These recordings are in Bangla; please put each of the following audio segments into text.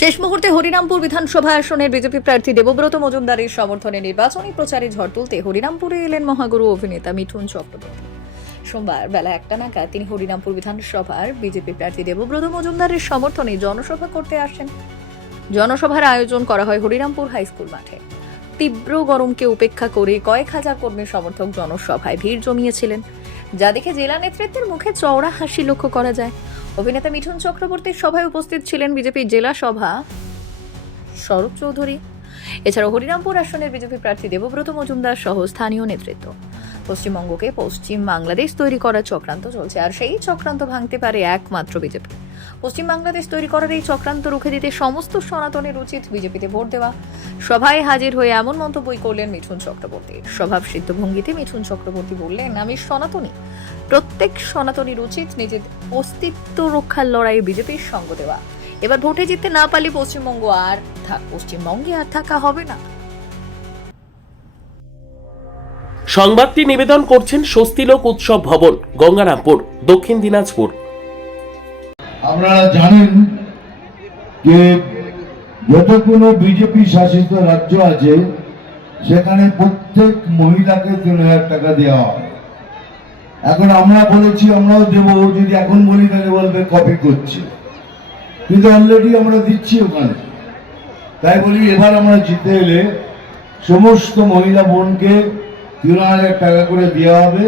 শেষ মুহূর্তে হরিরামপুর বিধানসভা আসনের বিজেপি প্রার্থী দেবব্রত মজুমদারের সমর্থনে নির্বাচনী প্রচারে ঝড় তুলতে হরিরামপুরে এলেন মহাগুরু অভিনেতা মিঠুন চক্রবর্তী। সোমবার বেলা 1টা নাগাদ তিনি হরিরামপুর বিধানসভার বিজেপি প্রার্থী দেবব্রত মজুমদারের সমর্থনে জনসভা করতে আসেন। জনসভার আয়োজন করা হয় হরিরামপুর হাই স্কুল মাঠে। তীব্র গরমকে উপেক্ষা করে কয়েক হাজার কর্মী সমর্থক জনসভায় ভিড় জমিয়েছিলেন, যা দেখে জেলা নেতৃত্বের মুখে চওড়া হাসি লক্ষ্য করা যায়। অভিনেতা মিঠুন চক্রবর্তীর সভায় উপস্থিত ছিলেন বিজেপির জেলা সভা শরৎ চৌধুরী। এছাড়াও হরিরামপুর আসনের বিজেপি প্রার্থী দেবব্রত মজুমদার সহ স্থানীয় নেতৃত্ব। পশ্চিমবঙ্গকে পশ্চিম বাংলাদেশ তৈরি করার চক্রান্ত চলছে, আর সেই চক্রান্ত ভাঙতে পারে একমাত্র বিজেপি। পশ্চিম বাংলাদেশ তৈরি করার এই চক্রান্ত রুখে দিতে সমস্ত সনাতনের উচিত বিজেপিতে ভোট দেওয়া। সভায় হাজির হয়ে এমন মন্তব্যই করলেন মিঠুন চক্রবর্তী। স্বভাবসিদ্ধ ভঙ্গিতে মিঠুন চক্রবর্তী বললেন, আমি সনাতনী, প্রত্যেক সনাতনীর উচিত নিজের অস্তিত্ব রক্ষার লড়াইয়ে বিজেপির সঙ্গ দেওয়া। এবার ভোটে জিততে না পারলে পশ্চিমবঙ্গে আর থাকা হবে না। সংবাদটি নিবেদন করছেন স্বস্তিলোক উৎসব ভবন, গঙ্গারামপুর, দক্ষিণ দিনাজপুর। আপনারা জানেন যে যত কোনো বিজেপি শাসিত রাজ্য আছে সেখানে প্রত্যেক মহিলাকে 3,000 টাকা দেওয়া হয়। এখন আমরা বলেছি আমরাও দেবো, যদি এখন বলি তাহলে বলবে কপি করছি, কিন্তু অলরেডি আমরা দিচ্ছি ওখানে। তাই বলি এবার আমরা জিতে এলে সমস্ত মহিলা বোনকে 3,000 টাকা করে দেওয়া হবে,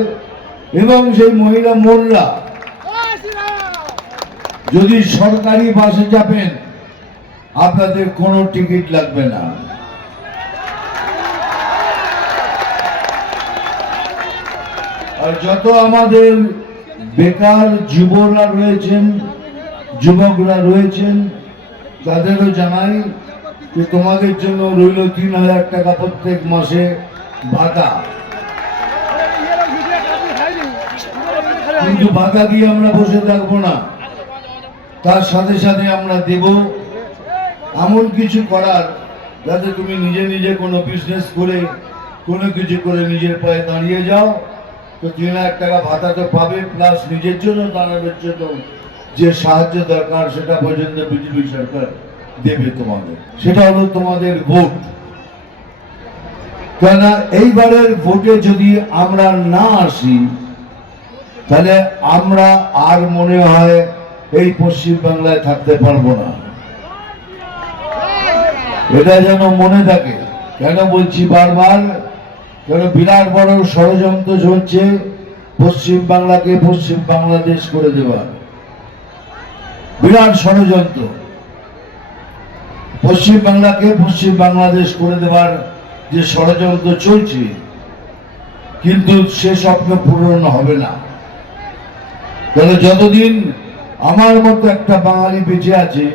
এবং সেই মহিলা বোনরা যদি সরকারি বাসে যাবেন আপনাদের কোনো টিকিট লাগবে না। আর যত আমাদের বেকার যুবকরা রয়েছেন তাদেরও জানাই যে তোমাদের জন্য রইল 3,000 টাকা প্রত্যেক মাসে ভাতা। কিন্তু ভাতা দিয়ে আমরা বসে থাকবো না, তার সাথে সাথে আমরা দেব এমন কিছু করার যাতে তুমি নিজে নিজে কোনো বিজনেস করে কোনো কিছু করে নিজের পায়ে দাঁড়িয়ে যাও। তো 3,000 টাকা ভাতা তো পাবে, প্লাস নিজের জন্য দাঁড়ানোর জন্য যে সাহায্য দরকার সেটা পর্যন্ত বিজেপি সরকার দেবে তোমাদের। সেটা হলো তোমাদের ভোট। কেননা এইবারের ভোটে যদি আমরা না আসি তাহলে আমরা আর মনে হয় এই পশ্চিম বাংলায় থাকতে পারবো না। এটা যেন মনে থাকে। কেন বলছি বারবার, কেন বিরাট বড় ষড়যন্ত্র চলছে পশ্চিম বাংলাকে পশ্চিম বাংলাদেশ করে দেওয়ার। বিরাট ষড়যন্ত্র পশ্চিম বাংলাকে পশ্চিম বাংলাদেশ করে দেওয়ার যে ষড়যন্ত্র চলছে, কিন্তু সে স্বপ্ন পূরণ হবে না। তাহলে যতদিন আমার মতো একটা বাঙালি বেঁচে আছে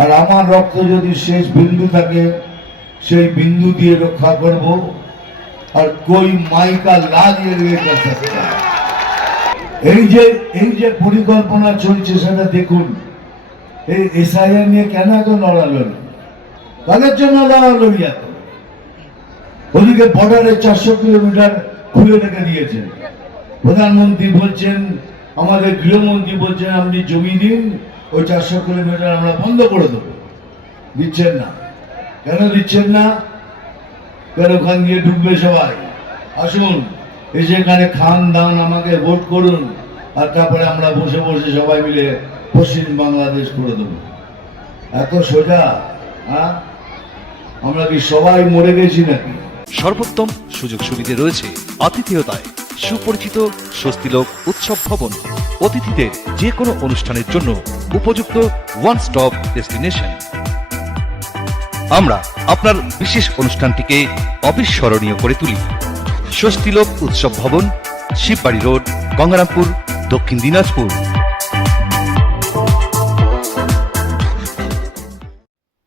আর আমার রক্ত যদি শেষ বিন্দু থাকে, সেই বিন্দু দিয়ে রক্ষা করব। আর কই মাইকা লাল এই যে পরিকল্পনা চলছে সেটা দেখুন। এই এসআইআর নিয়ে কেন এত লড়ালড়ি? তাদের জন্য লড়ালড়ি এত। ওদিকে বর্ডারে 400 কিলোমিটার খুলে রেখে দিয়েছেন। প্রধানমন্ত্রী বলছেন, আমাদের গৃহমন্ত্রী বলছেন আপনি জমি দিন, ওই 400 কিলোমিটার আমরা বন্ধ করে দেবো। দিচ্ছেন না। কেন দিচ্ছেন না? কেন ওখান দিয়ে ঢুকবে সবাই? আসুন, এসে এখানে খান দান, আমাকে ভোট করুন, আর তারপরে আমরা বসে বসে সবাই মিলে পশ্চিম বাংলাদেশ করে দেবো। এত সোজা? হ্যাঁ, আমরা কি সবাই মরে গেছি নাকি? সর্বোত্তম সুযোগ সুবিধে রয়েছে আতিথেয়তায়। সুপরিচিত স্বস্তিলোক উৎসব ভবন, অতিথিদের যে কোনো অনুষ্ঠানের জন্য উপযুক্ত ওয়ান স্টপ ডেস্টিনেশন। আমরা আপনার বিশেষ অনুষ্ঠানটিকে অবিস্মরণীয় করে তুলি। স্বস্তিলোক উৎসব ভবন, শিববাড়ি রোড, গঙ্গারামপুর, দক্ষিণ দিনাজপুর।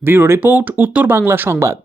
ব্যুরো রিপোর্ট, উত্তর বাংলা সংবাদ।